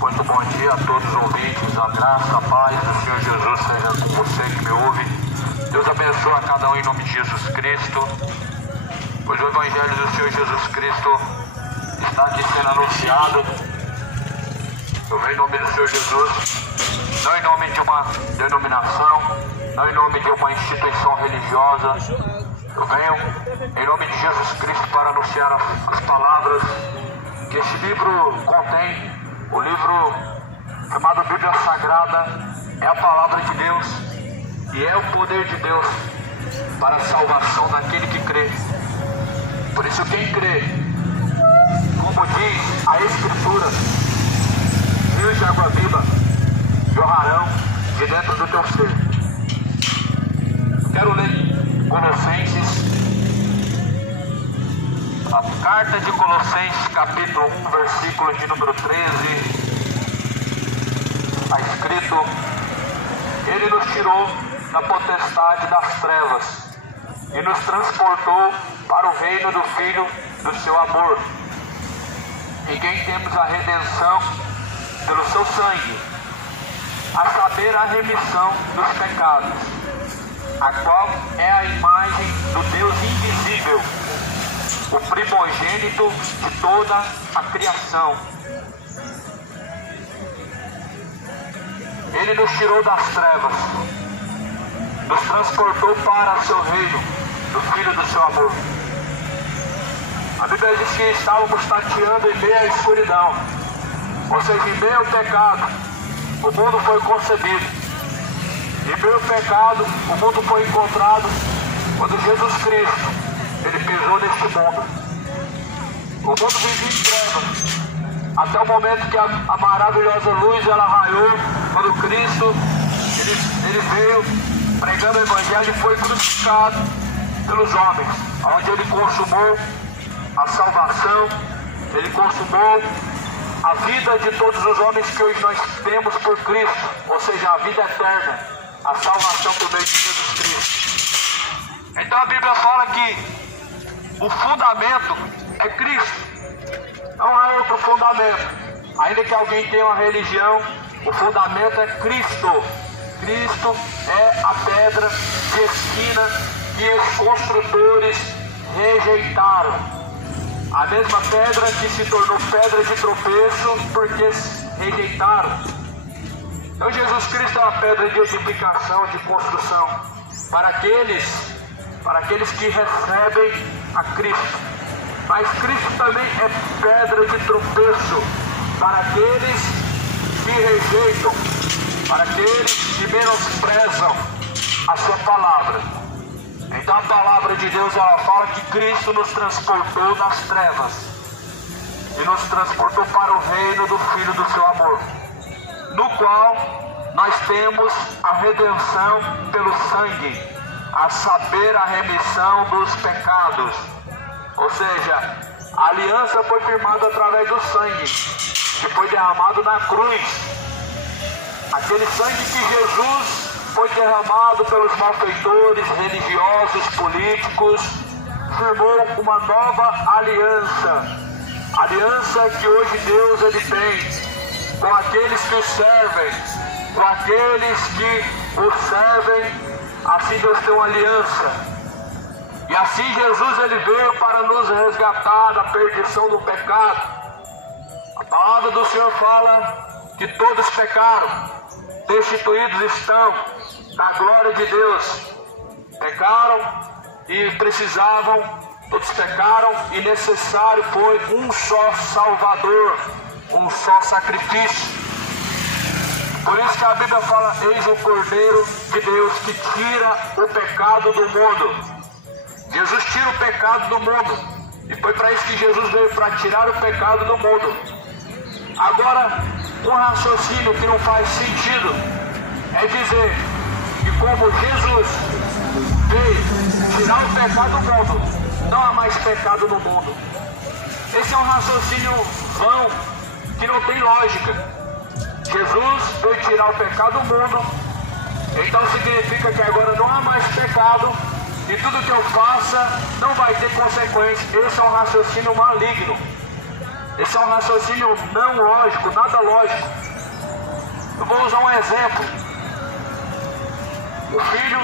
Muito bom dia a todos os ouvintes, a graça, a paz do Senhor Jesus seja com você que me ouve. Deus abençoe a cada um em nome de Jesus Cristo, pois o Evangelho do Senhor Jesus Cristo está aqui sendo anunciado. Eu venho em nome do Senhor Jesus, não em nome de uma denominação, não em nome de uma instituição religiosa. Eu venho em nome de Jesus Cristo para anunciar as palavras que esse livro contém. O livro chamado Bíblia Sagrada é a palavra de Deus e é o poder de Deus para a salvação daquele que crê. Por isso quem crê, como diz a Escritura, rios de água viva jorrarão de dentro do teu ser. Quero ler Colossenses, a carta de Colossenses, capítulo 1, versículo de número 13, está escrito: Ele nos tirou da potestade das trevas e nos transportou para o reino do Filho do seu amor, em quem temos a redenção pelo seu sangue, a saber, a remissão dos pecados, a qual é a imagem do Deus invisível, o primogênito de toda a criação. Ele nos tirou das trevas, nos transportou para seu reino, do Filho do seu amor. A Bíblia diz que estávamos tateando em meio à escuridão, ou seja, em meio ao pecado, o mundo foi concebido. Em meio ao pecado, o mundo foi encontrado quando Jesus Cristo ele pisou neste mundo. O mundo vivia em trevas, até o momento que a maravilhosa luz ela raiou, quando Cristo ele veio pregando o Evangelho e foi crucificado pelos homens, onde ele consumou a salvação, ele consumou a vida de todos os homens que hoje nós temos por Cristo, ou seja, a vida eterna, a salvação por meio de Jesus Cristo. Então a Bíblia fala que o fundamento é Cristo, não há outro fundamento. Ainda que alguém tenha uma religião, o fundamento é Cristo. Cristo é a pedra de esquina que os construtores rejeitaram. A mesma pedra que se tornou pedra de tropeço porque rejeitaram. Então Jesus Cristo é uma pedra de edificação, de construção para para aqueles que recebem a Cristo. Mas Cristo também é pedra de tropeço para aqueles que rejeitam, para aqueles que menosprezam a sua palavra. Então a palavra de Deus, ela fala que Cristo nos transportou das trevas e nos transportou para o reino do Filho do seu amor, no qual nós temos a redenção pelo sangue, a saber, a remissão dos pecados. Ou seja, a aliança foi firmada através do sangue que foi derramado na cruz. Aquele sangue que Jesus foi derramado pelos malfeitores religiosos, políticos, firmou uma nova aliança. Aliança que hoje Deus ele tem com aqueles que o servem, com aqueles que o servem. Assim Deus tem uma aliança. E assim Jesus ele veio para nos resgatar da perdição do pecado. A palavra do Senhor fala que todos pecaram, destituídos estão da glória de Deus. Pecaram e precisavam, todos pecaram e necessário foi um só Salvador, um só sacrifício. Por isso que a Bíblia fala, eis o Cordeiro de Deus que tira o pecado do mundo. Jesus tira o pecado do mundo. E foi para isso que Jesus veio, para tirar o pecado do mundo. Agora, um raciocínio que não faz sentido é dizer que como Jesus veio tirar o pecado do mundo, não há mais pecado no mundo. Esse é um raciocínio vão, que não tem lógica. Jesus veio tirar o pecado do mundo, então significa que agora não há mais pecado e tudo que eu faça não vai ter consequência. Esse é um raciocínio maligno. Esse é um raciocínio não lógico, nada lógico. Eu vou usar um exemplo. O filho,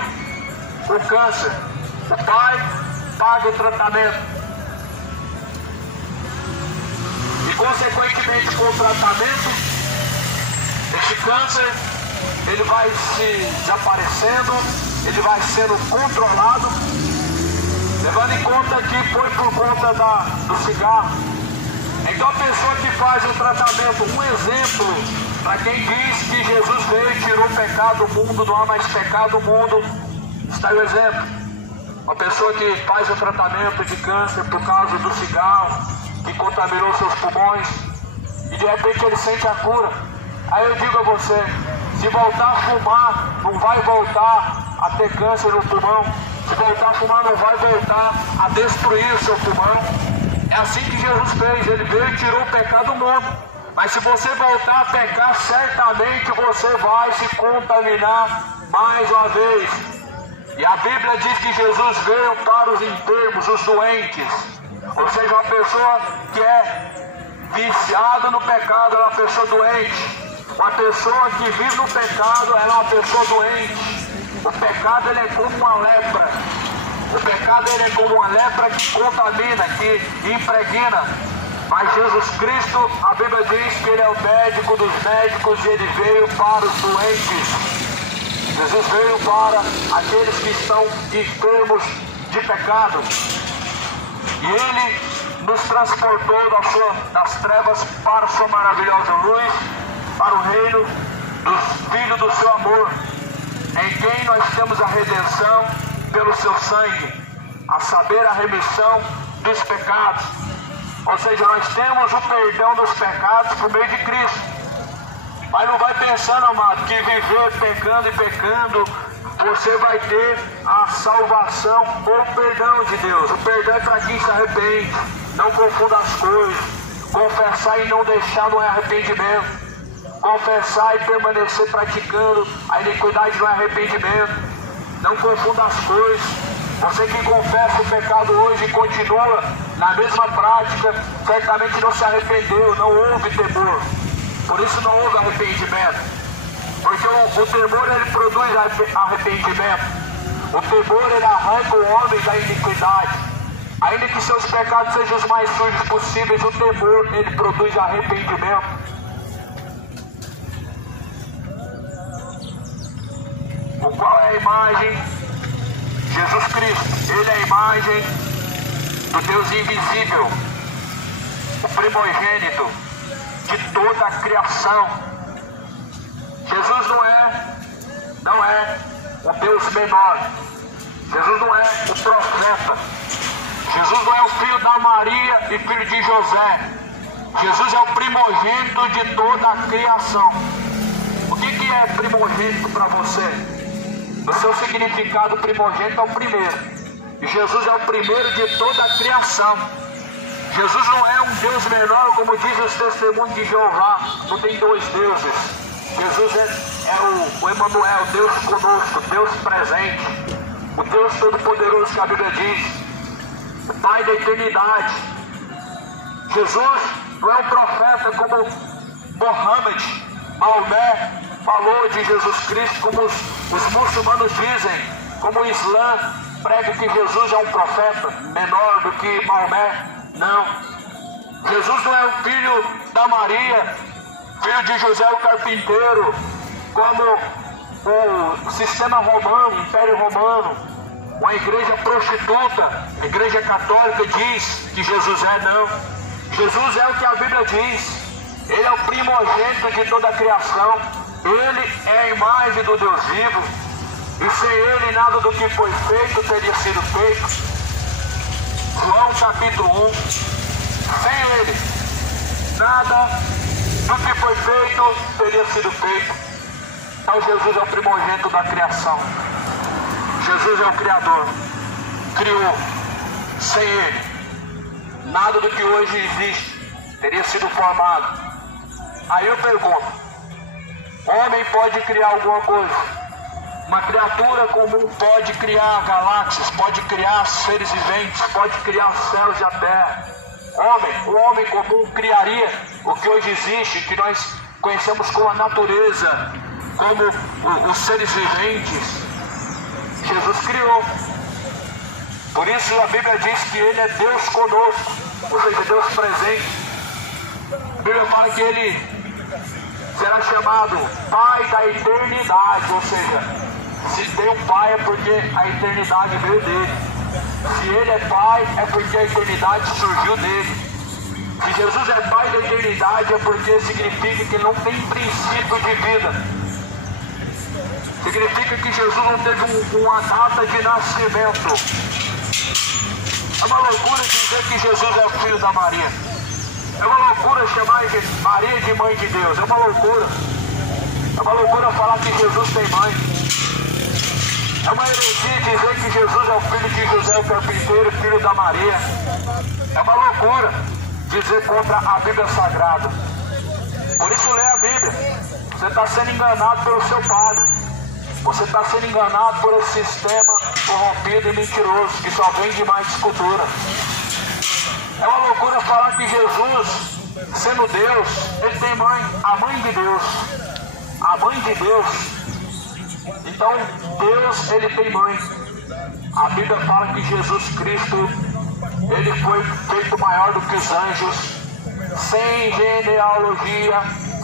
o câncer, o pai paga o tratamento e consequentemente com o tratamento esse câncer, ele vai se desaparecendo, ele vai sendo controlado, levando em conta que foi por conta do cigarro. Então a pessoa que faz o tratamento, um exemplo, para quem diz que Jesus veio e tirou o pecado do mundo, não há mais pecado no mundo, está aí o exemplo. Uma pessoa que faz o tratamento de câncer por causa do cigarro, que contaminou seus pulmões, e de repente ele sente a cura. Aí eu digo a você, se voltar a fumar, não vai voltar a ter câncer no pulmão. Se voltar a fumar, não vai voltar a destruir o seu pulmão. É assim que Jesus fez, ele veio e tirou o pecado do mundo. Mas se você voltar a pecar, certamente você vai se contaminar mais uma vez. E a Bíblia diz que Jesus veio para os enfermos, os doentes. Ou seja, uma pessoa que é viciada no pecado, ela é uma pessoa doente. Uma pessoa que vive no pecado, ela é uma pessoa doente. O pecado ele é como uma lepra. O pecado ele é como uma lepra que contamina, que impregna. Mas Jesus Cristo, a Bíblia diz que ele é o médico dos médicos e ele veio para os doentes. Jesus veio para aqueles que estão enfermos de pecado. E ele nos transportou das trevas para a sua maravilhosa luz, para o reino do Filho do seu amor, em quem nós temos a redenção pelo seu sangue, a saber, a remissão dos pecados. Ou seja, nós temos o perdão dos pecados por meio de Cristo. Mas não vai pensando, amado, que viver pecando e pecando, você vai ter a salvação ou o perdão de Deus. O perdão é para quem se arrepende. Não confunda as coisas. Confessar e não deixar no arrependimento. Confessar e permanecer praticando a iniquidade no arrependimento. Não confunda as coisas. Você que confessa o pecado hoje e continua na mesma prática, certamente não se arrependeu, não houve temor. Por isso não houve arrependimento. Porque o temor ele produz arrependimento. O temor ele arranca o homem da iniquidade. Ainda que seus pecados sejam os mais sujos possíveis, o temor ele produz arrependimento. O qual é a imagem Jesus Cristo, Ele é a imagem do Deus invisível, o primogênito de toda a criação. Jesus não é um Deus menor. Jesus não é o profeta. Jesus não é o filho da Maria e filho de José. Jesus é o primogênito de toda a criação. O que é primogênito para você? No seu significado, primogênito é o primeiro. E Jesus é o primeiro de toda a criação. Jesus não é um Deus menor, como diz os testemunhos de Jeová. Não tem dois deuses. Jesus é o Emanuel, Deus conosco, Deus presente. O Deus Todo-Poderoso que a Bíblia diz. O Pai da eternidade. Jesus não é um profeta como Mohammed, Maomé falou de Jesus Cristo, como os muçulmanos dizem, como o Islã prega que Jesus é um profeta menor do que Maomé. Não. Jesus não é o filho da Maria, filho de José o carpinteiro, como o sistema romano, o Império Romano, uma igreja prostituta, a igreja católica diz que Jesus é. Não. Jesus é o que a Bíblia diz. Ele é o primogênito de toda a criação. Ele é a imagem do Deus vivo. E sem Ele nada do que foi feito teria sido feito. João capítulo 1. Sem Ele nada do que foi feito teria sido feito. Então Jesus é o primogênito da criação. Jesus é o Criador. Criou. Sem Ele nada do que hoje existe teria sido formado. Aí eu pergunto, homem pode criar alguma coisa? Uma criatura comum pode criar galáxias, pode criar seres viventes, pode criar os céus e a terra. O homem comum criaria o que hoje existe, que nós conhecemos como a natureza, como os seres viventes. Jesus criou. Por isso a Bíblia diz que Ele é Deus conosco, ou seja, Deus presente. A Bíblia fala que Ele será chamado Pai da eternidade, ou seja, se tem um Pai é porque a eternidade veio dele. Se Ele é Pai é porque a eternidade surgiu dele. Se Jesus é Pai da eternidade é porque significa que Ele não tem princípio de vida. Significa que Jesus não teve uma data de nascimento. É uma loucura dizer que Jesus é o filho da Maria. É uma loucura chamar Maria de mãe de Deus. É uma loucura. É uma loucura falar que Jesus tem mãe. É uma heresia dizer que Jesus é o filho de José o carpinteiro, filho da Maria. É uma loucura dizer contra a Bíblia Sagrada. Por isso lê a Bíblia. Você está sendo enganado pelo seu padre. Você está sendo enganado por esse sistema corrompido e mentiroso que só vende mais escultura. É uma loucura falar que Jesus, sendo Deus, Ele tem mãe, a mãe de Deus. A mãe de Deus. Então, Deus, Ele tem mãe. A Bíblia fala que Jesus Cristo, Ele foi feito maior do que os anjos, sem genealogia,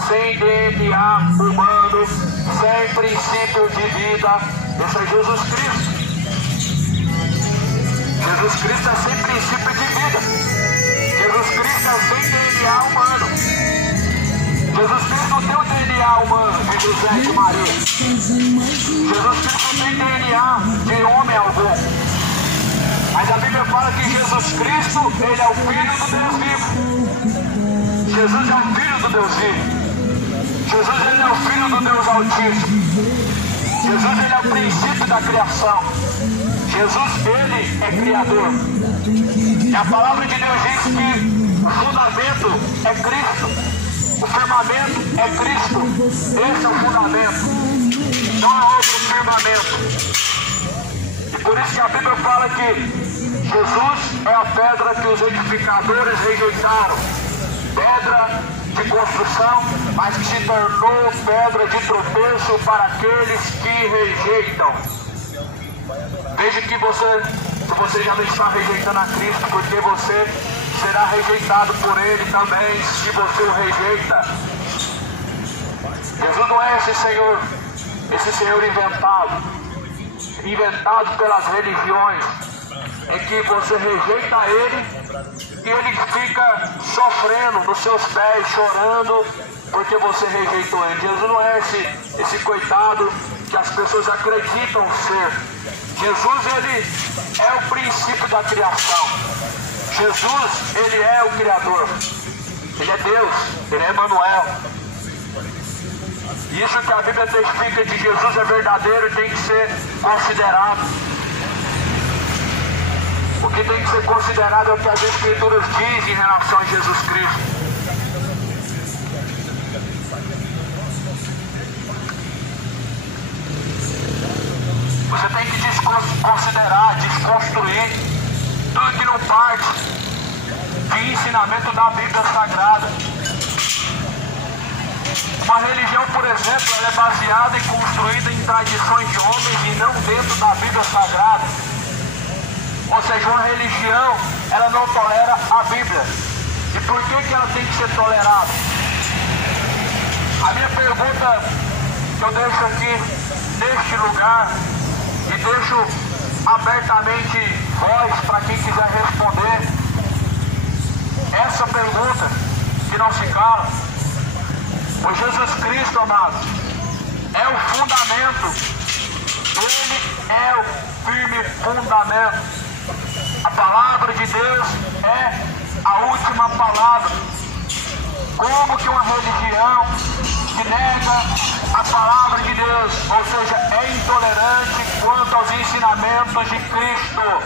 sem DNA humano, sem princípio de vida. Esse é Jesus Cristo. Jesus Cristo é sem princípio de vida. Jesus Cristo é sem DNA humano. Jesus Cristo não tem o DNA humano de José e de Maria. Jesus Cristo não tem DNA de homem algum. Mas a Bíblia fala que Jesus Cristo, Ele é o Filho do Deus vivo. Jesus é o Filho do Deus vivo. Jesus, Ele é o Filho do Deus Altíssimo. Jesus, Ele é o princípio da criação. Jesus, Ele é Criador. E a palavra de Deus diz que o fundamento é Cristo. O firmamento é Cristo. Esse é o fundamento. Não há outro firmamento. E por isso que a Bíblia fala que Jesus é a pedra que os edificadores rejeitaram. Pedra de construção, mas que se tornou pedra de tropeço para aqueles que rejeitam. Veja que se você já não está rejeitando a Cristo, porque você será rejeitado por Ele também, se você o rejeita. Jesus não é esse Senhor inventado. inventado pelas religiões, é que você rejeita ele e ele fica sofrendo nos seus pés, chorando, porque você rejeitou ele. Jesus não é esse coitado que as pessoas acreditam ser. Jesus, ele é o princípio da criação. Jesus, ele é o Criador. Ele é Deus, ele é Emmanuel. Isso que a Bíblia testifica de Jesus é verdadeiro e tem que ser considerado. O que tem que ser considerado é o que as Escrituras dizem em relação a Jesus Cristo. Você tem que desconsiderar, desconstruir tudo que não parte de ensinamento da Bíblia Sagrada. Uma religião, por exemplo, ela é baseada e construída em tradições de homens e não dentro da Bíblia Sagrada. Ou seja, uma religião, ela não tolera a Bíblia. E por que ela tem que ser tolerada? A minha pergunta que eu deixo aqui neste lugar e deixo abertamente voz para quem quiser responder essa pergunta que não se cala. O Jesus Cristo, amado, é o fundamento. Ele é o firme fundamento. A palavra de Deus é a última palavra. Como que uma religião que nega a palavra de Deus, ou seja, é intolerante quanto aos ensinamentos de Cristo,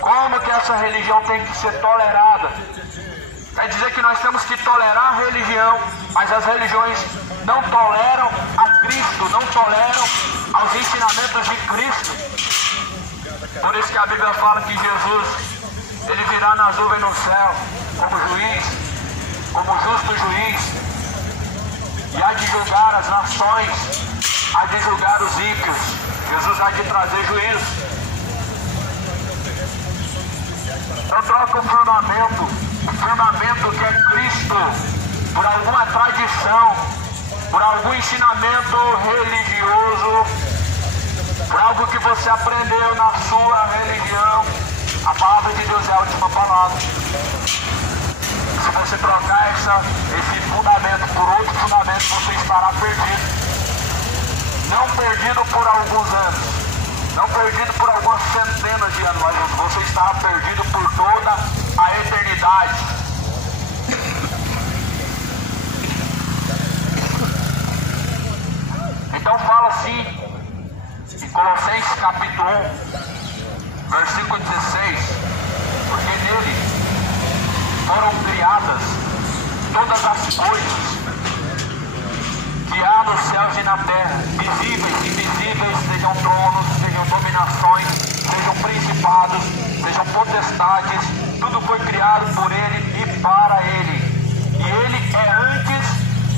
como que essa religião tem que ser tolerada? Quer dizer que nós temos que tolerar a religião, mas as religiões não toleram a Cristo, não toleram aos ensinamentos de Cristo. Por isso que a Bíblia fala que Jesus, ele virá nas nuvens no céu, como juiz, como justo juiz, e há de julgar as nações, há de julgar os ímpios. Jesus há de trazer juízo. Não troca o firmamento que é Cristo, por alguma tradição, por algum ensinamento religioso, por algo que você aprendeu na sua religião. A palavra de Deus é a última palavra. Se você trocar esse fundamento por outro fundamento, você estará perdido. Não perdido por alguns anos, não perdido por algumas centenas de anos, mas você estará perdido por toda a eternidade. Então fala assim em Colossenses capítulo 1, versículo 16, porque nele foram criadas todas as coisas que há nos céus e na terra, visíveis e invisíveis, sejam tronos, sejam dominações, sejam principados, sejam potestades, tudo foi criado por ele e para ele. E ele é antes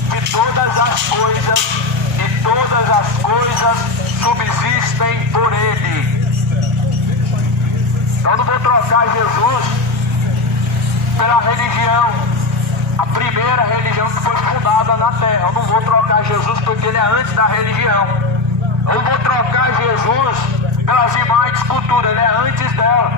de todas as coisas, e todas as coisas subsistem por ele. Eu não vou trocar Jesus pela religião, a primeira religião que foi fundada na terra. Eu não vou trocar Jesus porque ele é antes da religião. Eu não vou trocar Jesus pelas imagens de escultura, ele é antes dela.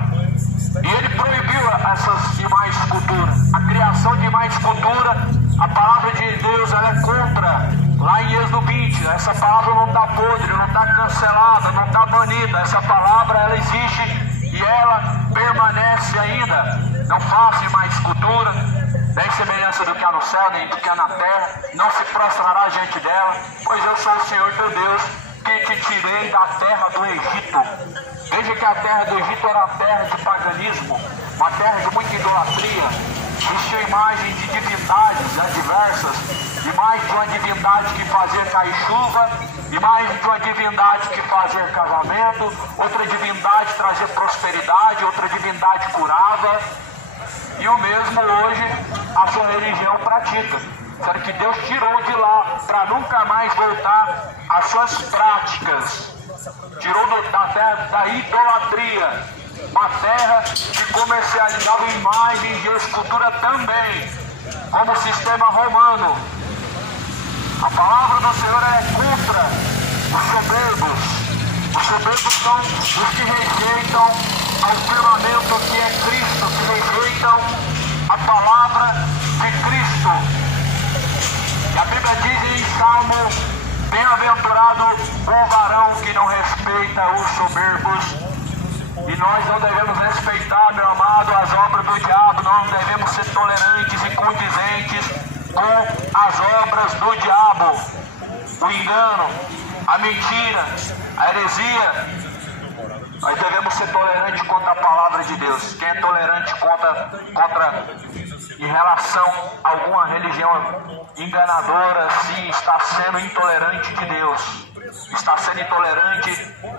E ele proibiu essas imagens de escultura. A criação de imagens de escultura, a palavra de Deus, ela é contra. Lá em Êxodo 20, essa palavra não está podre, não está cancelada, não está banida. Essa palavra, ela existe e ela permanece ainda. Não faça mais escultura, nem semelhança do que há no céu, nem do que há na terra. Não se prostrará diante dela, pois eu sou o Senhor teu Deus, que te tirei da terra do Egito. Veja que a terra do Egito era uma terra de paganismo, uma terra de muita idolatria. Existia imagens de divindades adversas, imagem de uma divindade que fazia cair chuva, imagem de uma divindade que fazia casamento, outra divindade trazia prosperidade, outra divindade curava. E o mesmo hoje a sua religião pratica. Sendo que Deus tirou de lá para nunca mais voltar às suas práticas. Tirou da terra da idolatria, uma terra que comercializava imagens de escultura também, como o sistema romano. A palavra do Senhor é contra os soberbos, Os soberbos são os que rejeitam ao firmamento que é Cristo, que rejeitam a palavra de Cristo. E a Bíblia diz em Salmo: bem-aventurado o varão que não respeita os soberbos. E nós não devemos respeitar, meu amado, as obras do diabo. Não devemos ser tolerantes e condizentes com as obras do diabo. O engano, a mentira, a heresia. Nós devemos ser tolerantes contra a palavra de Deus. Quem é tolerante contra em relação a alguma religião enganadora, sim, está sendo intolerante de Deus. Está sendo intolerante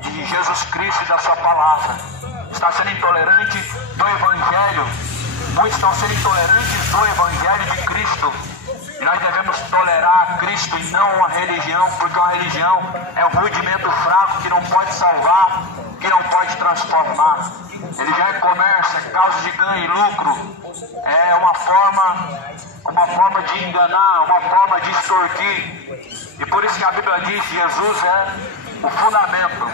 de Jesus Cristo e da sua palavra. Está sendo intolerante do Evangelho. Muitos estão sendo intolerantes do Evangelho de Cristo. E nós devemos tolerar Cristo e não uma religião, porque uma religião é um rudimento fraco que não pode salvar, que não pode transformar. Ele já é comércio, é causa de ganho e lucro. É uma forma de enganar, uma forma de extorquir. E por isso que a Bíblia diz que Jesus é o fundamento,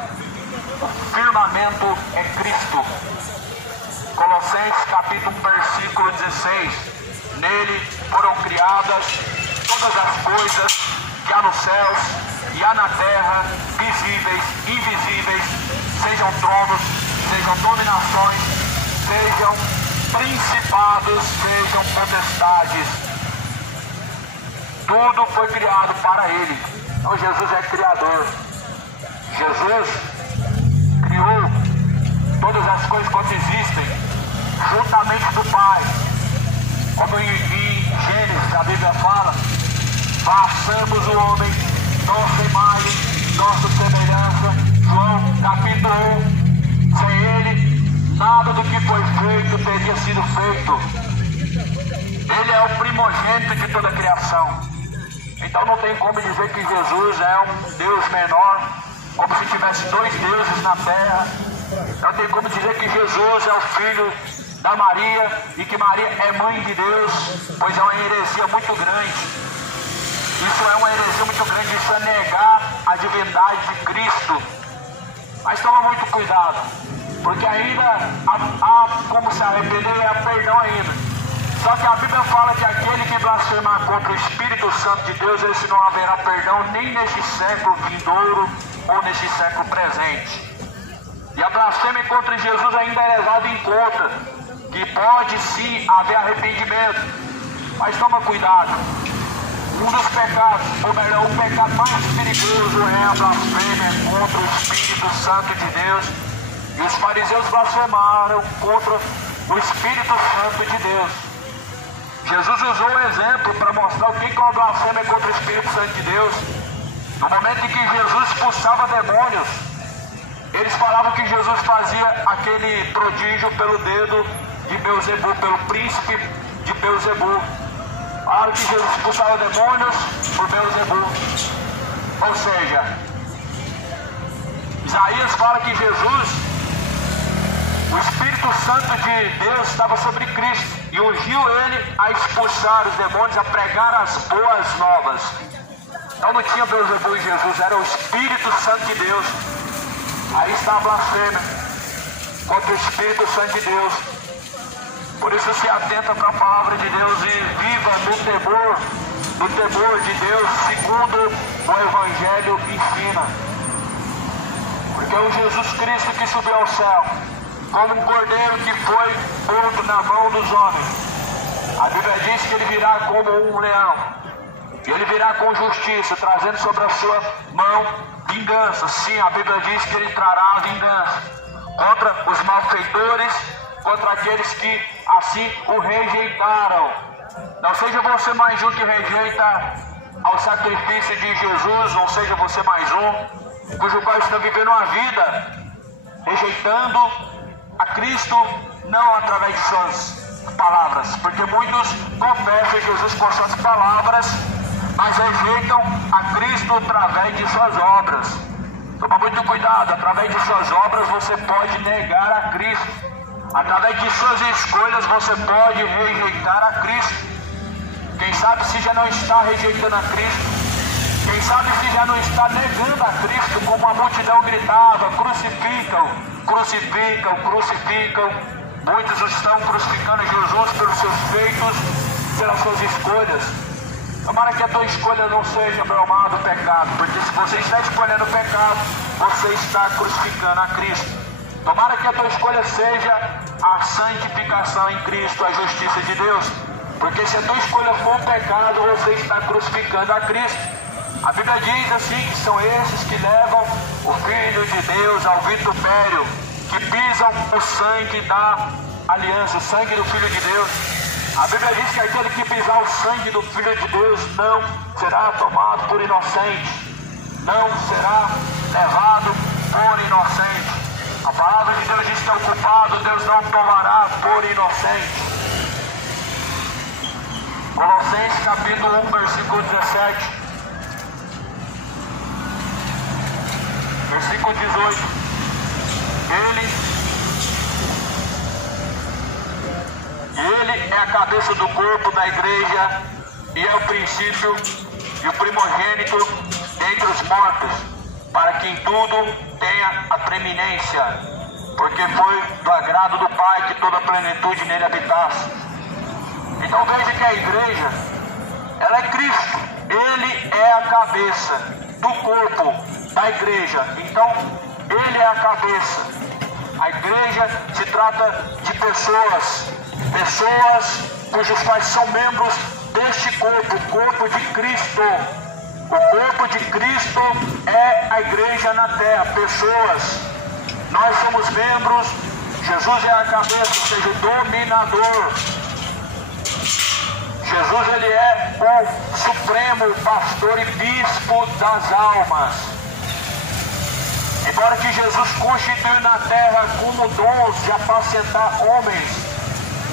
o firmamento é Cristo. Colossenses capítulo 1, versículo 16. Nele foram criadas todas as coisas que há nos céus e há na terra, visíveis, invisíveis, sejam tronos, sejam dominações, sejam principados, sejam potestades. Tudo foi criado para Ele. Então Jesus é Criador. Jesus criou todas as coisas quanto existem, juntamente do Pai. Como em Gênesis a Bíblia fala: façamos o homem nossa imagem, nossa semelhança. João capítulo 1. Sem Ele, nada do que foi feito teria sido feito. Ele é o primogênito de toda a criação. Então não tem como dizer que Jesus é um Deus menor, como se tivesse dois deuses na terra. Não tem como dizer que Jesus é o Filho da Maria e que Maria é mãe de Deus, pois é uma heresia muito grande. Isso é uma heresia muito grande, isso é negar a divindade de Cristo. Mas toma muito cuidado, porque ainda há como se arrepender e há perdão ainda. Só que a Bíblia fala que aquele que blasfemar contra o Espírito Santo de Deus, esse não haverá perdão nem neste século vindouro ou neste século presente. E a blasfêmia contra Jesus ainda é levada em conta, que pode sim haver arrependimento, mas toma cuidado. Um dos pecados, ou melhor, o pecado mais perigoso é a blasfêmia contra o Espírito Santo de Deus. E os fariseus blasfemaram contra o Espírito Santo de Deus. Jesus usou o exemplo para mostrar o que é uma blasfêmia contra o Espírito Santo de Deus. No momento em que Jesus expulsava demônios, eles falavam que Jesus fazia aquele prodígio pelo dedo de Beelzebub, pelo príncipe de Beelzebub. Falaram que Jesus expulsava demônios por Beelzebub. Ou seja, Isaías fala que Jesus, o Espírito Santo de Deus estava sobre Cristo e ungiu ele a expulsar os demônios, a pregar as boas novas. Então não tinha Beelzebub em Jesus, era o Espírito Santo de Deus. Aí está a blasfêmia contra o Espírito Santo de Deus. Por isso se atenta para a palavra de Deus e viva no temor de Deus, segundo o Evangelho ensina. Porque é o Jesus Cristo que subiu ao céu, como um cordeiro que foi morto na mão dos homens. A Bíblia diz que ele virá como um leão, e ele virá com justiça, trazendo sobre a sua mão vingança. Sim, a Bíblia diz que ele trará a vingança contra os malfeitores, contra aqueles que assim o rejeitaram. Não seja você mais um que rejeita ao sacrifício de Jesus, ou seja você mais um, cujo qual está vivendo uma vida rejeitando a Cristo, não através de suas palavras, porque muitos confessam Jesus com suas palavras, mas rejeitam a Cristo através de suas obras. Toma muito cuidado, através de suas obras você pode negar a Cristo. Através de suas escolhas você pode rejeitar a Cristo. Quem sabe se já não está rejeitando a Cristo, Quem sabe se já não está negando a Cristo, como a multidão gritava: crucificam, crucificam, crucificam. Muitos estão crucificando Jesus pelos seus feitos, pelas suas escolhas. Tomara que a tua escolha não seja, meu amado, pecado, porque se você está escolhendo o pecado, você está crucificando a Cristo. Tomara que a tua escolha seja a santificação em Cristo, a justiça de Deus, porque se a tua escolha for o pecado, você está crucificando a Cristo. A Bíblia diz assim que são esses que levam o Filho de Deus ao vitupério, que pisam o sangue da aliança, o sangue do Filho de Deus. A Bíblia diz que aquele que pisar o sangue do Filho de Deus não será tomado por inocente, não será levado por inocente. A palavra de Deus diz que é o culpado Deus não tomará por inocente. Colossenses capítulo 1, versículo 17. Versículo 18. Ele é a cabeça do corpo da igreja e é o princípio e o primogênito dentre os mortos, para que em tudo tenha a preeminência, porque foi do agrado do Pai que toda a plenitude nele habitasse. Então veja que a igreja, ela é Cristo, Ele é a cabeça do corpo da igreja. Então Ele é a cabeça. A igreja se trata de pessoas cujos quais são membros deste corpo, o corpo de Cristo. O corpo de Cristo é a igreja na terra, pessoas. Nós somos membros, Jesus é a cabeça, ou seja, o dominador. Jesus, ele é o supremo pastor e bispo das almas. Embora que Jesus constituiu na terra como dons de apacentar homens,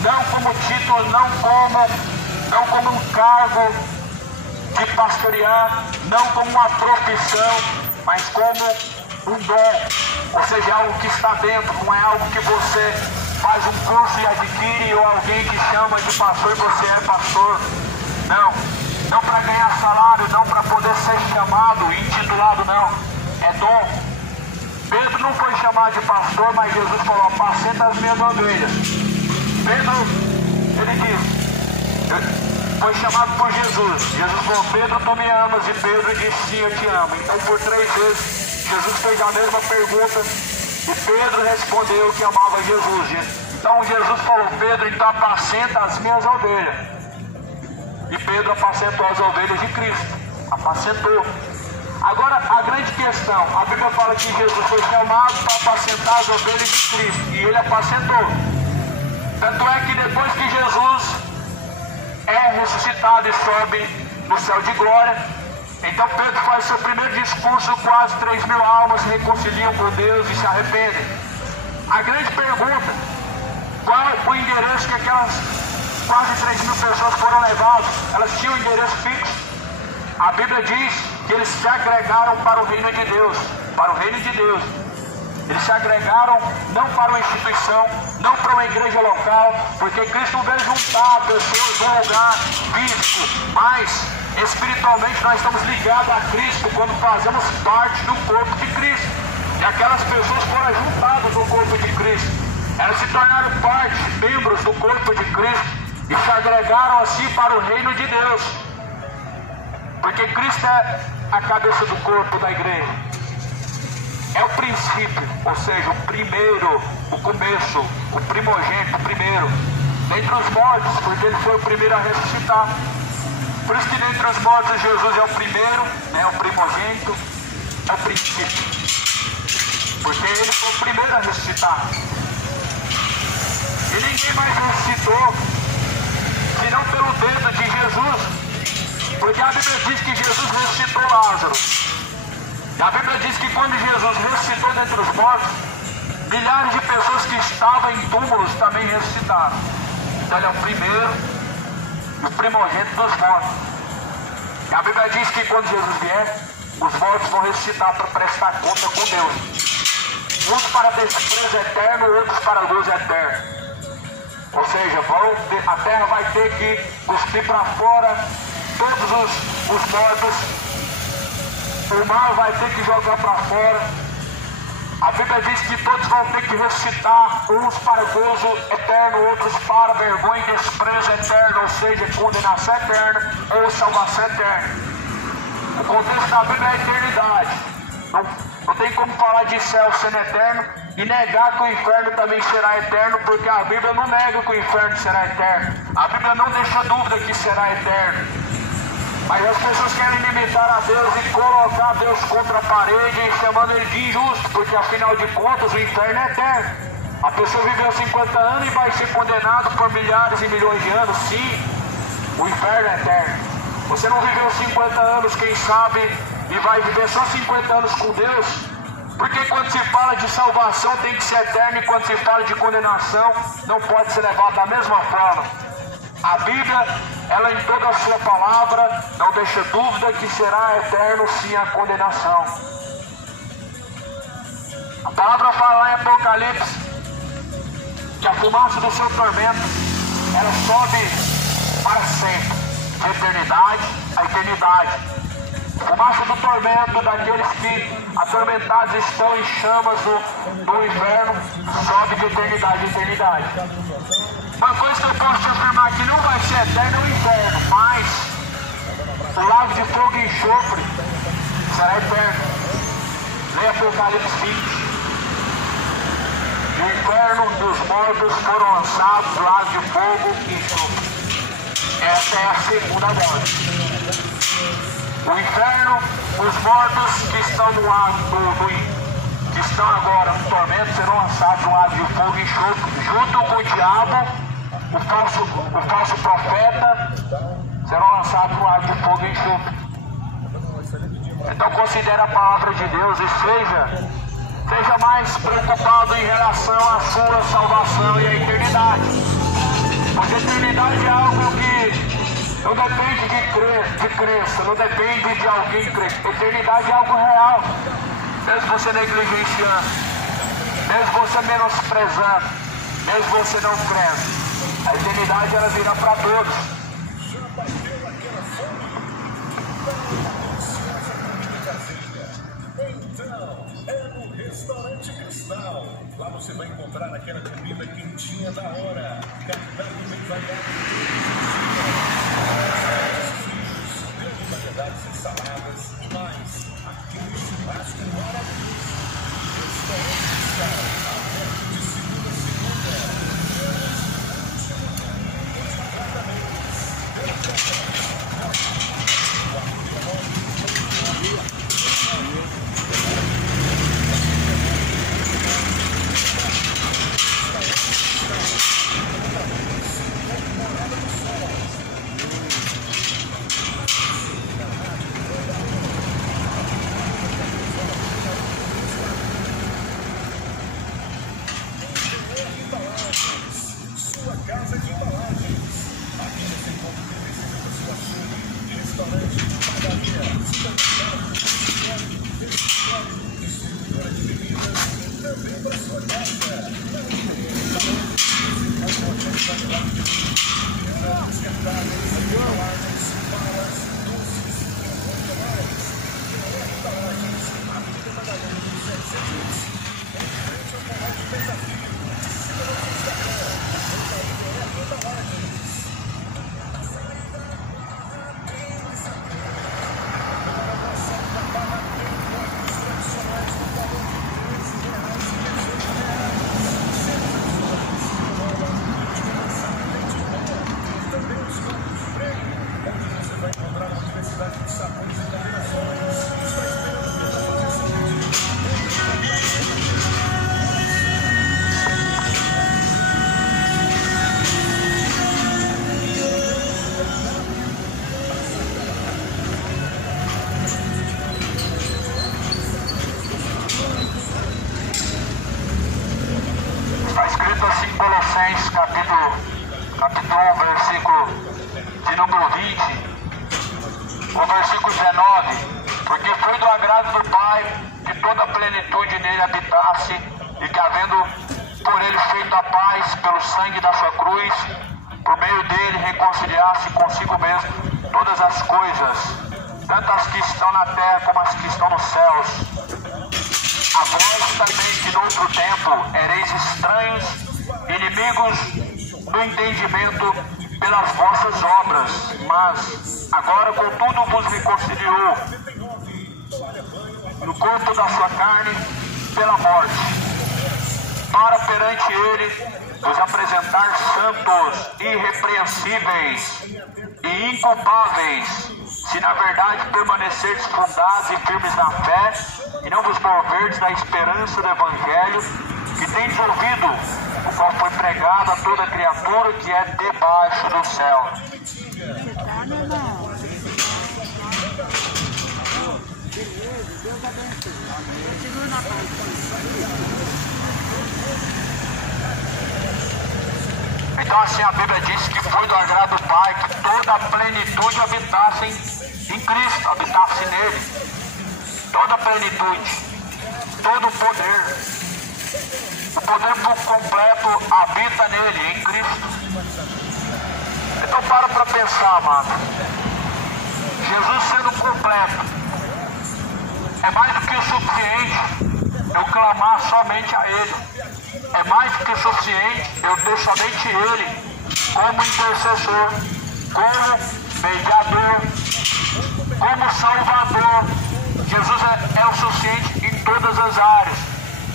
não como título, não como um cargo de pastorear, não como uma profissão, mas como um dom, ou seja, algo que está dentro, não é algo que você faz um curso e adquire, ou alguém que chama de pastor e você é pastor. Não para ganhar salário, não para poder ser chamado, intitulado, não, é dom. Pedro não foi chamado de pastor, mas Jesus falou: apacenta as minhas ovelhas. Pedro, ele disse, foi chamado por Jesus. Jesus falou: Pedro, tu me amas? E Pedro disse: sim, eu te amo. Então por 3 vezes Jesus fez a mesma pergunta e Pedro respondeu que amava Jesus. Então Jesus falou: Pedro, então apacenta as minhas ovelhas. E Pedro apacentou as ovelhas de Cristo, apacentou. Agora a grande questão, a Bíblia fala que Jesus foi chamado para apacentar as ovelhas de Cristo, e ele apacentou. Tanto é que depois que Jesus é ressuscitado e sobe no céu de glória, então Pedro faz seu primeiro discurso, quase 3.000 almas se reconciliam com Deus e se arrependem. A grande pergunta: qual o endereço que aquelas quase 3.000 pessoas foram levadas? Elas tinham um endereço fixo. A Bíblia diz que eles se agregaram para o reino de Deus, para o reino de Deus. Eles se agregaram não para uma instituição, não para uma igreja local, porque Cristo não veio juntar pessoas num lugar físico, mas espiritualmente nós estamos ligados a Cristo quando fazemos parte do corpo de Cristo. E aquelas pessoas foram juntadas no corpo de Cristo. Elas se tornaram parte, membros do corpo de Cristo e se agregaram assim para o reino de Deus. Porque Cristo é a cabeça do corpo da igreja. É o princípio, ou seja, o primeiro, o começo, o primogênito, o primeiro, dentre os mortos, porque ele foi o primeiro a ressuscitar. Por isso que dentre os mortos Jesus é o primeiro, né, o primogênito, é o princípio. Porque ele foi o primeiro a ressuscitar. E ninguém mais ressuscitou, senão pelo dedo de Jesus. Porque a Bíblia diz que Jesus ressuscitou Lázaro. E a Bíblia diz que quando Jesus ressuscitou dentre os mortos, milhares de pessoas que estavam em túmulos também ressuscitaram. Então ele é o primeiro, o primogênito dos mortos. E a Bíblia diz que quando Jesus vier, os mortos vão ressuscitar para prestar conta com Deus. Uns para desprezo eterno, outros para luz eterna. Ou seja, a terra vai ter que cuspir para fora todos os mortos o mar vai ter que jogar para fora. A Bíblia diz que todos vão ter que ressuscitar, uns para gozo eterno, outros para vergonha e desprezo eterno, ou seja, condenação eterna ou salvação eterna. O contexto da Bíblia é a eternidade. Não tem como falar de céu sendo eterno e negar que o inferno também será eterno, porque a Bíblia não nega que o inferno será eterno. A Bíblia não deixa dúvida que será eterno. Mas as pessoas querem limitar a Deus e colocar Deus contra a parede, chamando ele de injusto, porque afinal de contas o inferno é eterno. A pessoa viveu 50 anos e vai ser condenado por milhares e milhões de anos. Sim, o inferno é eterno. Você não viveu 50 anos, quem sabe, e vai viver só 50 anos com Deus? Porque quando se fala de salvação tem que ser eterno, e quando se fala de condenação não pode ser levado da mesma forma. A Bíblia, ela em toda a sua palavra, não deixa dúvida que será eterno sim a condenação. A palavra fala lá em Apocalipse que a fumaça do seu tormento, ela sobe para sempre, de eternidade a eternidade. A fumaça do tormento daqueles que atormentados estão em chamas do inferno, sobe de eternidade a eternidade. Uma coisa que eu posso te afirmar que não vai ser eterno é o inferno, mas o lago de fogo e enxofre será eterno. Leia Apocalipse 20. E o inferno e os mortos foram lançados no lago de fogo e enxofre. Essa é a segunda morte. O inferno, os mortos que estão no lago que estão agora no tormento serão lançados no lago de fogo e enxofre, junto com o diabo. O falso profeta serão lançados no lago de fogo e enxofre. Então considere a palavra de Deus e seja mais preocupado em relação à sua salvação e à eternidade. Porque a eternidade é algo que não depende de crença, não depende de alguém crer. A eternidade é algo real. Mesmo você negligenciando, mesmo você menosprezando, mesmo você não crendo, a eternidade ela virá para todos. Então, é no Restaurante Cristal. Lá você vai encontrar aquela comida quentinha da hora, cardápio bem variado, variedades de saladas e mais. Aquele churrasco maravilhoso. Restaurante Cristal, aberto de segunda a segunda. Sua casa de embalagens. Aqui você encontra o da sua açougue, restaurante, padaria, supermercado, distribuidora de bebidas, também para sua casa. Descartáveis, embalagens, balas, doces e muito mais. Embalagens, Avenida Madalena 700, em frente ao canal de Desafio. Siga nosso Instagram. Você vai encontrar uma diversidade de sabores e combinações. Está esperando para fazer seu pedido. Está escrito assim em Colossenses, capítulo 1, versículo de número 20, o versículo 19, porque foi do agrado do Pai que toda a plenitude nele habitasse, e que havendo por ele feito a paz pelo sangue da sua cruz, por meio dele reconciliasse consigo mesmo todas as coisas, tanto as que estão na terra como as que estão nos céus. A vós também que no outro tempo ereis estranhos, inimigos do entendimento pelas vossas obras, mas agora contudo vos reconciliou no corpo da sua carne pela morte, para perante ele vos apresentar santos, irrepreensíveis e inculpáveis, se na verdade permanecerdes fundados e firmes na fé, e não vos moverdes da esperança do Evangelho, que tendes ouvido, o qual foi pregado a toda criatura que é debaixo do céu. Então assim a Bíblia diz que foi do agrado do Pai que toda a plenitude habitasse em Cristo, habitasse nele. Toda a plenitude, todo o poder por completo habita nele, em Cristo. Então para pensar, amado. Jesus sendo completo, é mais do que o suficiente eu clamar somente a ele. É mais do que o suficiente eu ter somente ele como intercessor, como mediador, como salvador. Jesus é o suficiente em todas as áreas.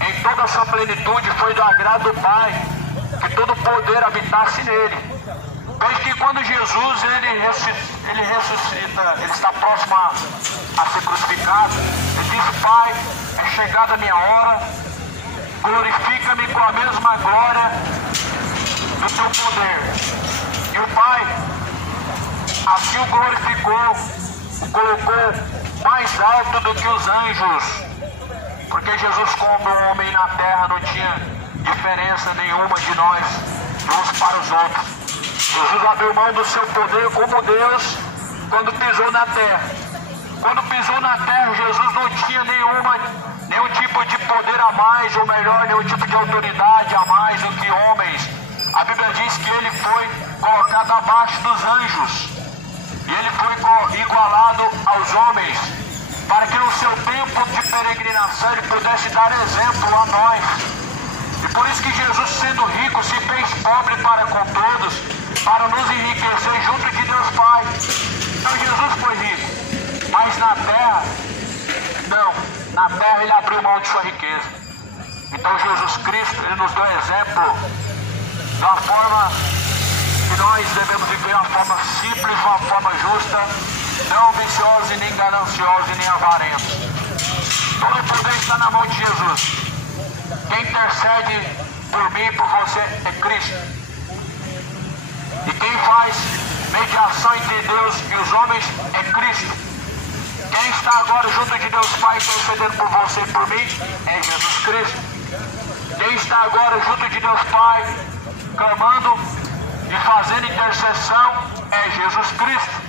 Em toda a sua plenitude foi do agrado do Pai que todo o poder habitasse nele. Pois que quando Jesus ele ressuscita, ele está próximo a ser crucificado, ele diz: Pai, é chegada a minha hora, glorifica-me com a mesma glória do teu poder. E o Pai assim o glorificou, o colocou mais alto do que os anjos, porque Jesus, como homem na terra, não tinha diferença nenhuma de nós uns para os outros. Jesus abriu mão do seu poder como Deus quando pisou na terra. Quando pisou na terra, Jesus não tinha nenhum tipo de poder a mais, ou melhor, nenhum tipo de autoridade a mais do que homens. A Bíblia diz que ele foi colocado abaixo dos anjos, e ele foi igualado aos homens, para que no seu tempo de peregrinação ele pudesse dar exemplo a nós. E por isso que Jesus, sendo rico, se fez pobre para com todos, para nos enriquecer junto de Deus Pai. Então Jesus foi rico, mas na terra, não. Na terra ele abriu mão de sua riqueza. Então Jesus Cristo, ele nos deu exemplo da forma que nós devemos viver, uma forma simples, uma forma justa, não ambiciosa e nem gananciosa e nem avarenta. Todo o poder está na mão de Jesus. Quem intercede por mim e por você é Cristo. E quem faz mediação entre Deus e os homens é Cristo. Quem está agora junto de Deus Pai intercedendo por você e por mim é Jesus Cristo. Quem está agora junto de Deus Pai clamando e fazendo intercessão é Jesus Cristo.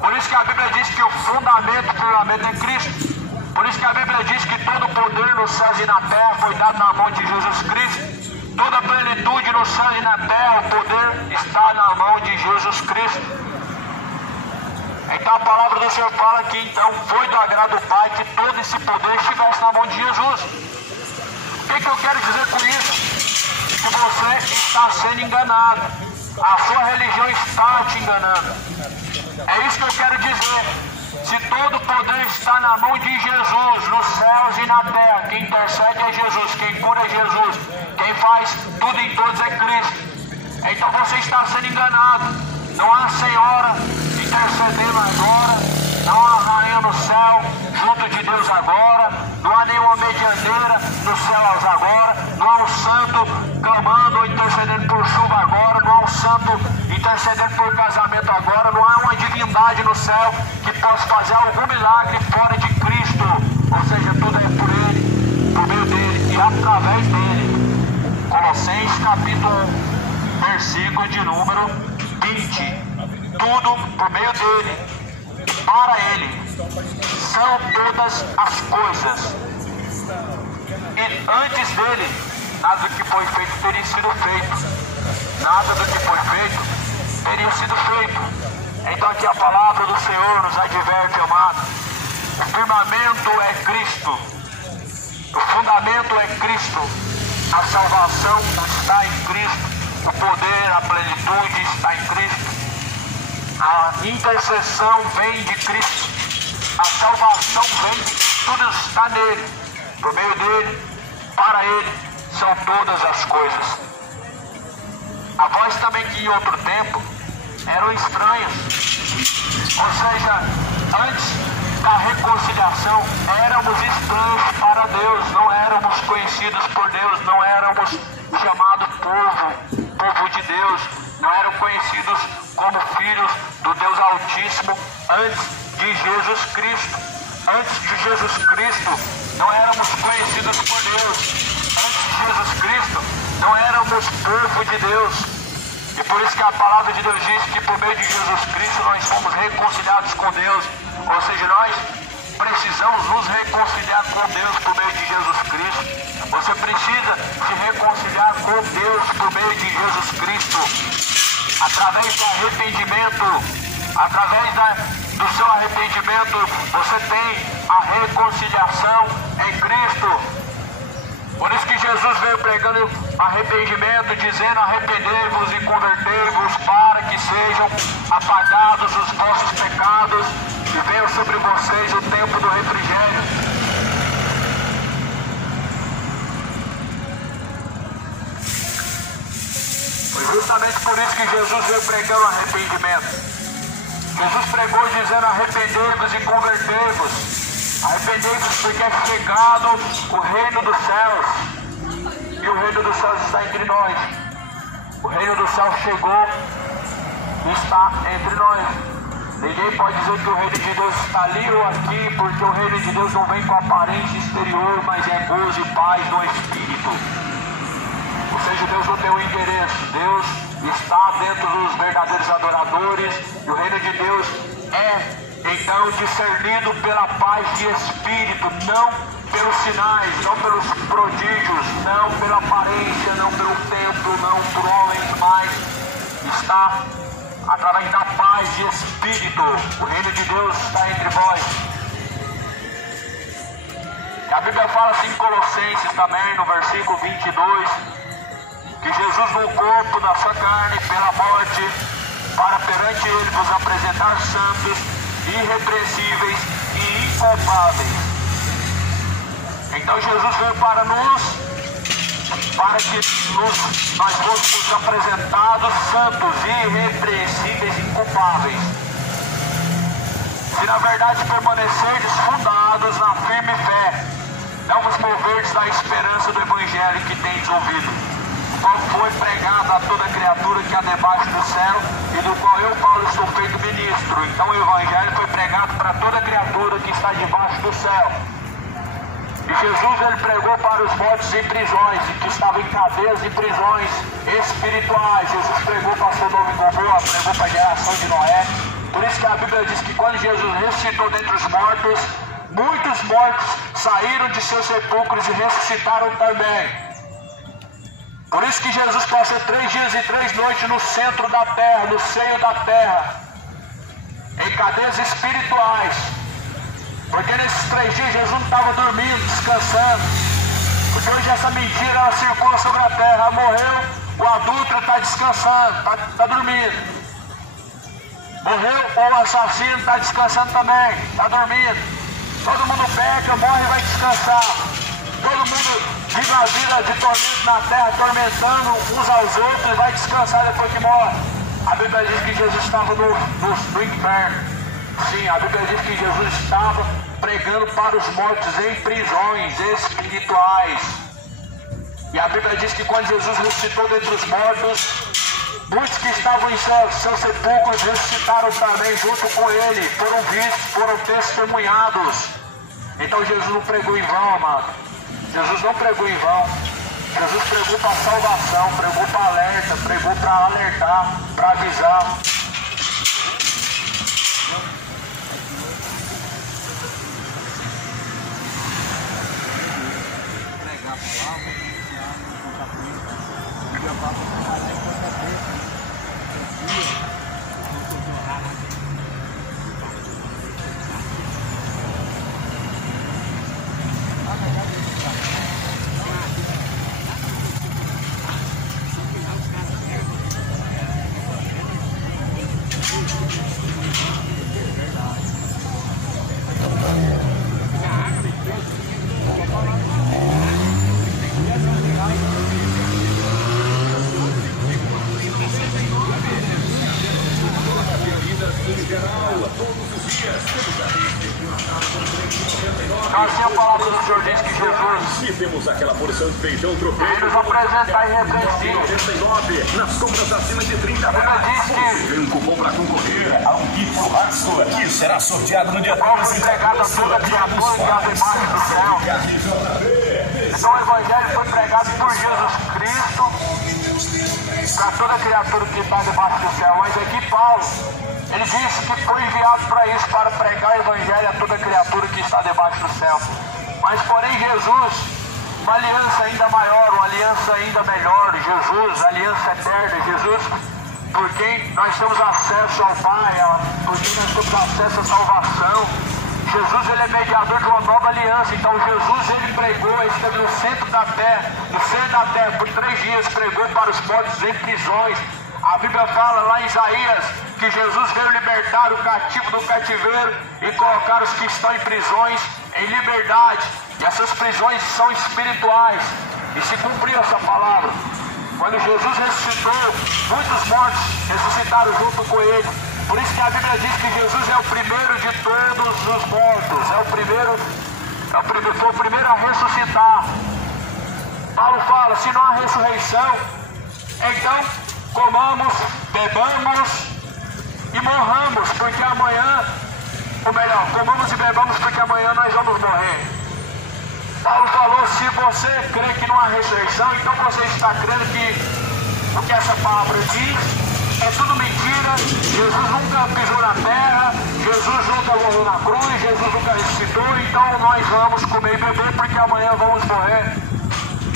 Por isso que a Bíblia diz que o fundamento é Cristo. Por isso que a Bíblia diz que todo o poder nos céus e na terra foi dado na mão de Jesus Cristo. Toda a plenitude nos céus e na terra, o poder está na mão de Jesus Cristo. Então a palavra do Senhor fala que então foi do agrado do Pai que todo esse poder estivesse na mão de Jesus. O que eu quero dizer com isso? Que você está sendo enganado. A sua religião está te enganando. É isso que eu quero dizer. Se todo o poder está na mão de Jesus, nos céus e na terra, quem intercede é Jesus, quem cura é Jesus, quem faz tudo em todos é Cristo. Então você está sendo enganado. Não há senhora intercedendo agora, não há rainha no céu junto de Deus agora, não há nenhuma medianeira nos céus agora, não há um santo clamando ou intercedendo por chuva agora, não há um santo intercedendo por casamento agora, não há uma divindade no céu que possa fazer algum milagre fora de Cristo. Ou seja, tudo é por Ele, por meio dEle e através dEle. Colossenses capítulo 1, versículo de número 20. Tudo por meio dEle, para Ele, são todas as coisas. E antes dEle, nada do que foi feito teria sido feito. Nada do que foi feito teria sido feito. Então aqui a palavra do Senhor nos adverte, amado. O firmamento é Cristo. O fundamento é Cristo. A salvação está em Cristo. O poder, a plenitude está em Cristo. A intercessão vem de Cristo. A salvação vem de Cristo. Tudo está nele. Por meio dele, para ele, são todas as coisas. A voz também que em outro tempo eram estranhas. Ou seja, antes da reconciliação, éramos estranhos para Deus. Não éramos conhecidos por Deus. Não éramos chamados povo de Deus. Não eram conhecidos como filhos do Deus Altíssimo antes de Jesus Cristo. Antes de Jesus Cristo, não éramos conhecidos por Deus. Antes de Jesus Cristo, não éramos povo de Deus. E por isso que a palavra de Deus diz que por meio de Jesus Cristo nós somos reconciliados com Deus. Ou seja, nós precisamos nos reconciliar com Deus por meio de Jesus Cristo. Você precisa se reconciliar com Deus por meio de Jesus Cristo. Através do arrependimento. Através do seu arrependimento, você tem a reconciliação em Cristo. Por isso que Jesus veio pregando arrependimento, dizendo: arrependei-vos e convertei-vos para que sejam apagados os vossos pecados e venham sobre vocês o tempo do refrigério. Foi justamente por isso que Jesus veio pregando arrependimento. Jesus pregou dizendo: arrependei-vos e convertei-vos. Arrependei-vos porque é chegado o reino dos céus. E o reino dos céus está entre nós. O reino dos céus chegou e está entre nós. Ninguém pode dizer que o reino de Deus está ali ou aqui, porque o reino de Deus não vem com aparência exterior, mas é gozo e paz no Espírito. Ou seja, Deus não tem um endereço. Deus está dentro dos verdadeiros adoradores. E o reino de Deus é, então, discernido pela paz de Espírito, não pelos sinais, não pelos prodígios, não pela aparência, não pelo templo, não por homens, mas está através da paz de Espírito. O reino de Deus está entre vós. E a Bíblia fala assim em Colossenses também, no versículo 22, que Jesus no corpo da sua carne pela morte, para perante ele vos apresentar santos, irrepreensíveis e inculpáveis. Então Jesus veio para que nós fôssemos apresentados santos, irrepreensíveis e inculpáveis. Se na verdade permanecerdes fundados na firme fé, não vos moverdes da esperança do Evangelho que tendes ouvido, qual foi pregado a toda criatura que há debaixo do céu, e do qual eu, Paulo, estou feito ministro. Então o Evangelho foi pregado para toda criatura que está debaixo do céu. E Jesus, ele pregou para os mortos em prisões, e que estavam em cadeias e prisões espirituais. Jesus pregou para Sodoma e Gomorra, pregou para a geração de Noé. Por isso que a Bíblia diz que quando Jesus ressuscitou dentre os mortos, muitos mortos saíram de seus sepulcros e ressuscitaram também. Por isso que Jesus passou 3 dias e 3 noites no centro da terra, no seio da terra, em cadeias espirituais. Porque nesses 3 dias Jesus não estava dormindo, descansando. Porque hoje essa mentira ela circula sobre a terra. Morreu, o adúltero está descansando, está dormindo. Morreu, o assassino está descansando também, está dormindo. Todo mundo peca, morre e vai descansar. Todo mundo vive a vida de tormento na terra, atormentando uns aos outros e vai descansar depois que morre. A Bíblia diz que Jesus estava no inferno. Sim, a Bíblia diz que Jesus estava pregando para os mortos em prisões espirituais. E a Bíblia diz que quando Jesus ressuscitou dentre os mortos, muitos que estavam em seus sepulcros ressuscitaram também junto com ele, foram vistos, foram testemunhados. Então Jesus não pregou em vão, amado. Jesus não pregou em vão. Jesus pregou para salvação, pregou para alerta, pregou para alertar, para avisar. Pregar a palavra, contar com isso. O dia passa a trabalhar em qualquer tempo, né? E temos aquela porção de feijão tropeiro. Nos apresentar irrepreensível. 99, nas compras acima de 30 reais. Tem um cupom para concorrer a um kit churrasco que será sorteado no dia 13. Vamos entregar a toda criatura que há debaixo do céu. Então o Evangelho foi pregado por Jesus Cristo para toda criatura que está debaixo do céu. Mas aqui Paulo, ele disse que foi enviado para isso, para pregar o Evangelho a toda criatura que está debaixo do céu. Mas porém Jesus, uma aliança ainda maior, uma aliança ainda melhor, Jesus, aliança eterna, Jesus, por quem nós temos acesso ao Pai, por quem nós temos acesso à salvação. Jesus, ele é mediador de uma nova aliança. Então Jesus, ele pregou, ele esteve no centro da terra por 3 dias, pregou para os mortos em prisões. A Bíblia fala lá em Isaías que Jesus veio libertar o cativo do cativeiro e colocar os que estão em prisões em liberdade. E essas prisões são espirituais. E se cumpriu essa palavra. Quando Jesus ressuscitou, muitos mortos ressuscitaram junto com ele. Por isso que a Bíblia diz que Jesus é o primeiro de todos os mortos. Foi o primeiro a ressuscitar. Paulo fala, se não há ressurreição, então comamos, bebamos e morramos, porque amanhã, ou melhor, comamos e bebamos porque amanhã nós vamos morrer. Paulo falou, se você crê que não há ressurreição, então você está crendo que o que essa palavra diz é tudo mentira. Jesus nunca pisou na terra, Jesus nunca morreu na cruz, Jesus nunca ressuscitou, então nós vamos comer e beber porque amanhã vamos morrer.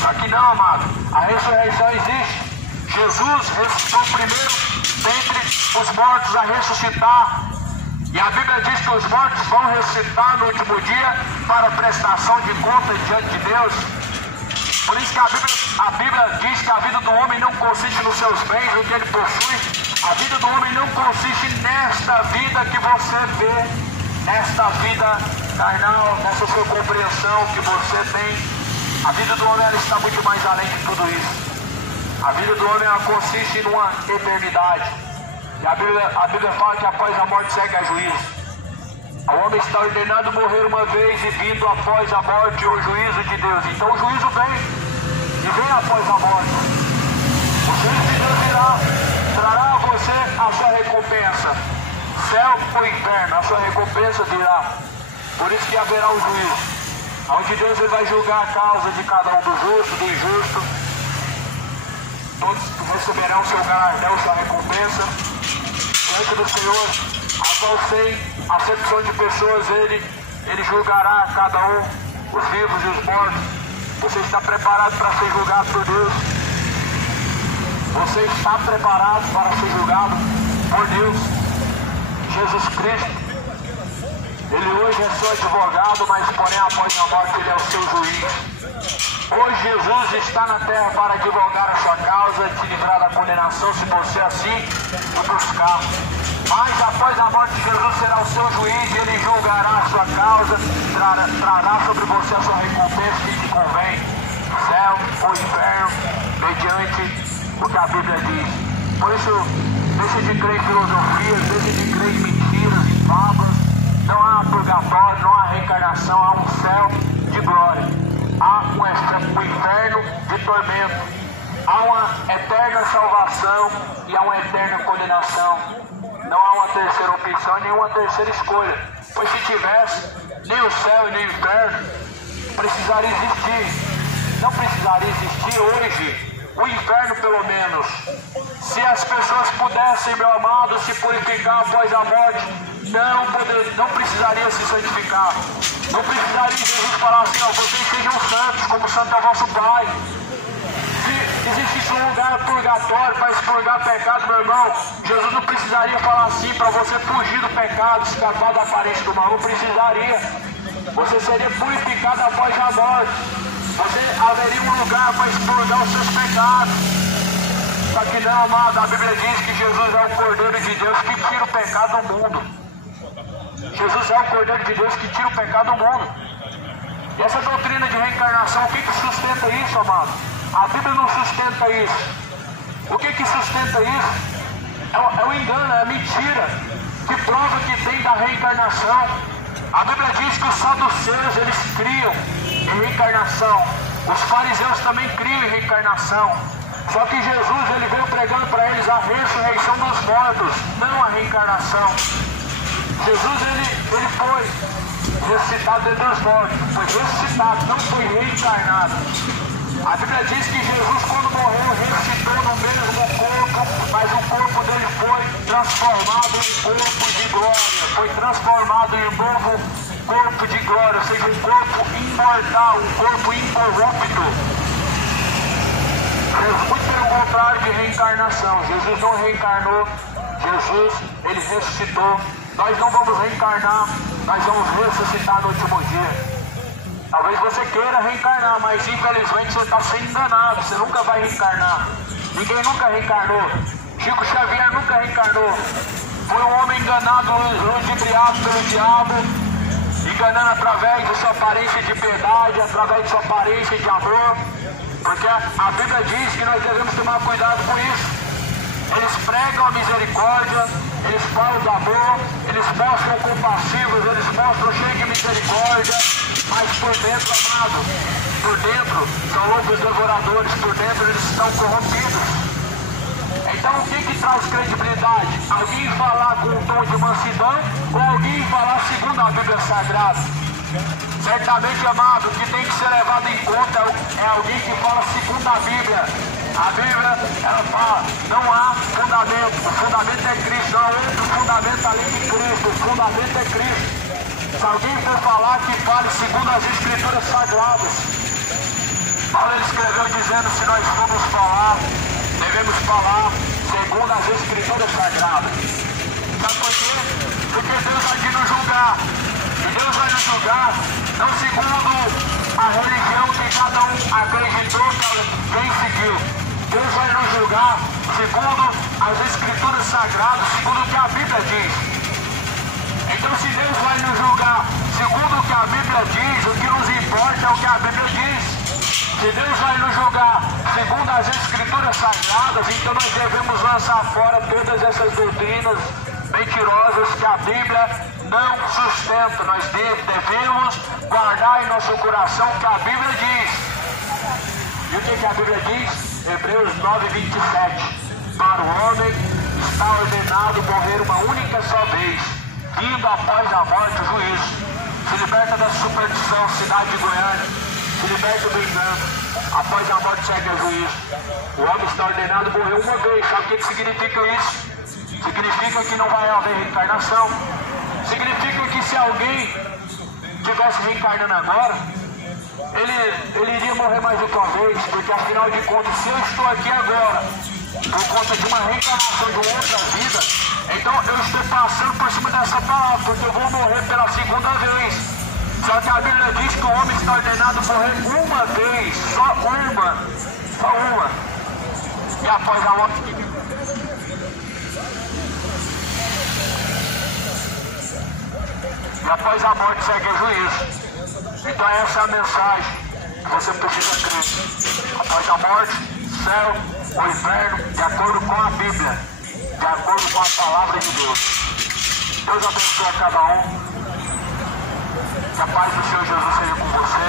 Só que não, amado, a ressurreição existe. Jesus ressuscitou primeiro dentre os mortos a ressuscitar. E a Bíblia diz que os mortos vão ressuscitar no último dia para prestação de contas diante de Deus. Por isso que a Bíblia diz que a vida do homem não consiste nos seus bens, no que ele possui. A vida do homem não consiste nesta vida que você vê, nesta vida carnal, nessa sua compreensão que você tem. A vida do homem ela está muito mais além de tudo isso. A vida do homem ela consiste numa eternidade. E a Bíblia fala que após a morte segue a juízo. O homem está ordenado a morrer uma vez e vindo após a morte o juízo de Deus. Então o juízo vem, e vem após a morte. O juízo de Deus virá, trará a você a sua recompensa. Céu ou inferno, a sua recompensa virá. Por isso que haverá um juízo, onde Deus ele vai julgar a causa de cada um, do justo, do injusto. Todos receberão seu galardão, sua recompensa. Diante do Senhor, após 100 acepção de pessoas, ele julgará cada um, os vivos e os mortos. Você está preparado para ser julgado por Deus? Você está preparado para ser julgado por Deus? Jesus Cristo, ele hoje é seu advogado, mas porém após a morte ele é o seu juiz. Hoje Jesus está na terra para advogar a sua causa, te livrar da condenação, se você assim o buscar. Mas após a morte Jesus será o seu juiz e ele julgará a sua causa, trará sobre você a sua recompensa que te convém, céu ou inferno, mediante o que a Bíblia diz. Por isso, deixe de crer em filosofias, deixe de crer em mentiras, em fábulas. Não há purgatório, não há reencarnação, há um céu de glória. Há um inferno de tormento. Há uma eterna salvação e há uma eterna condenação. Não há uma terceira opção, nem uma terceira escolha. Pois se tivesse, nem o céu e nem o inferno precisaria existir. Não precisaria existir hoje. O inferno, pelo menos. Se as pessoas pudessem, meu amado, se purificar após a morte, não precisaria se santificar. Não precisaria Jesus falar assim, ó, vocês sejam santos, como santo é o vosso Pai. Se existisse um lugar purgatório para expurgar pecado, meu irmão, Jesus não precisaria falar assim para você fugir do pecado, escapar da aparência do mal. Não precisaria. Você seria purificado após a morte. Você haveria um lugar para expurgar os seus pecados. Só que não, amado, a Bíblia diz que Jesus é o Cordeiro de Deus que tira o pecado do mundo. Jesus é o Cordeiro de Deus que tira o pecado do mundo. E essa doutrina de reencarnação, o que sustenta isso, amado? A Bíblia não sustenta isso. O que sustenta isso? É o engano, é a mentira. Que prova que tem da reencarnação. A Bíblia diz que os saduceus, eles criam em reencarnação. Os fariseus também criam em reencarnação. Só que Jesus, ele veio pregando para eles a ressurreição dos mortos, não a reencarnação. Jesus, ele foi ressuscitado dentre os mortos, foi ressuscitado, não foi reencarnado. A Bíblia diz que Jesus, quando morreu, ressuscitou no mesmo corpo, mas o corpo dele foi transformado em corpo de glória, foi transformado em um novo corpo de glória, ou seja, um corpo imortal, um corpo incorrupto. Muito pelo contrário de reencarnação. Jesus não reencarnou, Jesus, ele ressuscitou. Nós não vamos reencarnar, nós vamos ressuscitar no último dia. Talvez você queira reencarnar, mas infelizmente você está sendo enganado, você nunca vai reencarnar. Ninguém nunca reencarnou. Chico Xavier nunca reencarnou. Foi um homem enganado, ludibriado pelo diabo, enganando através de sua aparência de piedade, através de sua aparência de amor. Porque a Bíblia diz que nós devemos tomar cuidado com isso. Eles pregam a misericórdia, eles falam do amor, eles mostram compassivos, eles mostram cheios de misericórdia, mas por dentro, amado, por dentro são lobos devoradores, por dentro eles estão corrompidos. Então o que traz credibilidade? Alguém falar com um tom de mansidão ou alguém falar segundo a Bíblia Sagrada? Certamente, amado, o que tem que ser levado em conta é alguém que fala segundo a Bíblia. A Bíblia, ela fala, não há fundamento, o fundamento é Cristo, não há outro fundamento além de Cristo, o fundamento é Cristo. Se alguém for falar, que fale segundo as Escrituras Sagradas. Paulo ele escreveu dizendo, se nós formos falar, devemos falar segundo as Escrituras Sagradas. Sabe por quê? Porque Deus vai vir nos julgar. E Deus vai nos julgar não segundo a religião que cada um acreditou, quem seguiu. Deus vai nos julgar segundo as Escrituras Sagradas, segundo o que a Bíblia diz. Então, se Deus vai nos julgar segundo o que a Bíblia diz, o que nos importa é o que a Bíblia diz. Se Deus vai nos julgar segundo as Escrituras Sagradas, então nós devemos lançar fora todas essas doutrinas mentirosas que a Bíblia não sustenta. Nós devemos guardar em nosso coração o que a Bíblia diz. E o que a Bíblia diz? Hebreus 9:27. Para o homem está ordenado morrer uma única só vez, vindo após a morte o juízo. Se liberta da superstição, cidade de Goiânia. Se liberta do engano. Após a morte segue o juízo. O homem está ordenado morrer uma vez. Sabe o que significa isso? Significa que não vai haver reencarnação. Significa que se alguém estivesse reencarnando agora, ele iria morrer mais uma vez, porque afinal de contas, se eu estou aqui agora, por conta de uma reencarnação de outra vida, então eu estou passando por cima dessa palavra, porque eu vou morrer pela segunda vez. Só que a Bíblia diz que o homem está ordenado a morrer uma vez, só uma. E após a morte, segue o juízo. Então essa é a mensagem que você precisa crer. Após a morte, céu, o inferno, de acordo com a Bíblia, de acordo com a palavra de Deus. Deus abençoe a cada um. Que a paz do Senhor Jesus seja com você.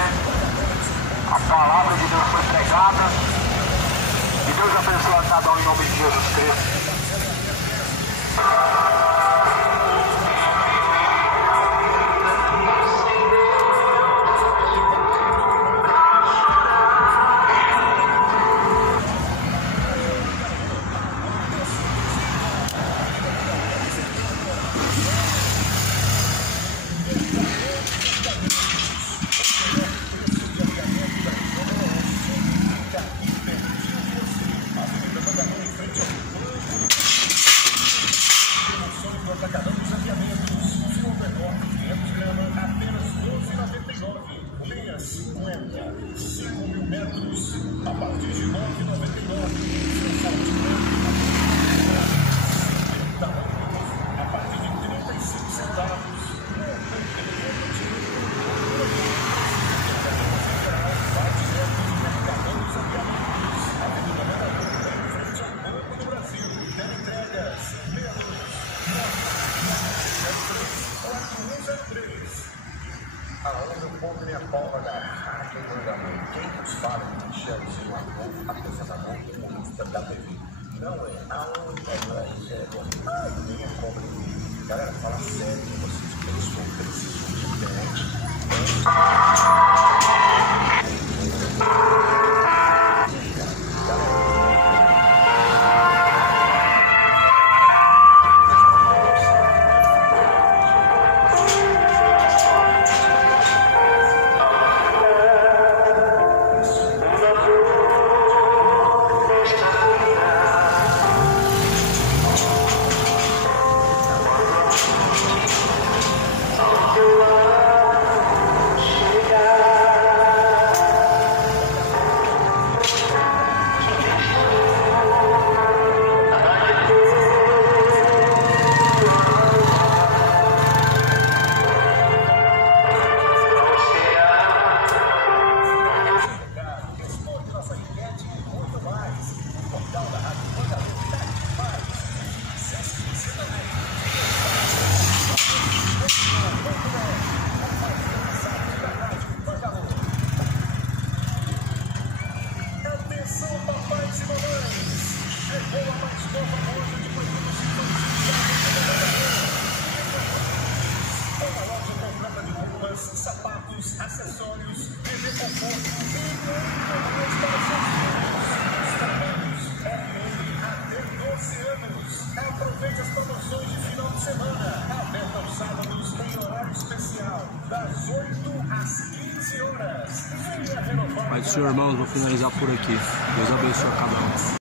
A palavra de Deus foi pregada. E Deus abençoe a cada um em nome de Jesus Cristo. falam que Michelle é uma boa apresentadora e humorista da TV. Não é a única tragédia. Ai, nem é cobra. Galera, fala sério com vocês, que eu sou preciso de internet. Sapatos, acessórios, TV conforto, até 12 anos. Aproveite as promoções de final de semana. Aberto aos sábados em horário especial, das 8 às 15 horas. Pai do Senhor, irmãos, vou finalizar por aqui. Deus abençoe a cada um.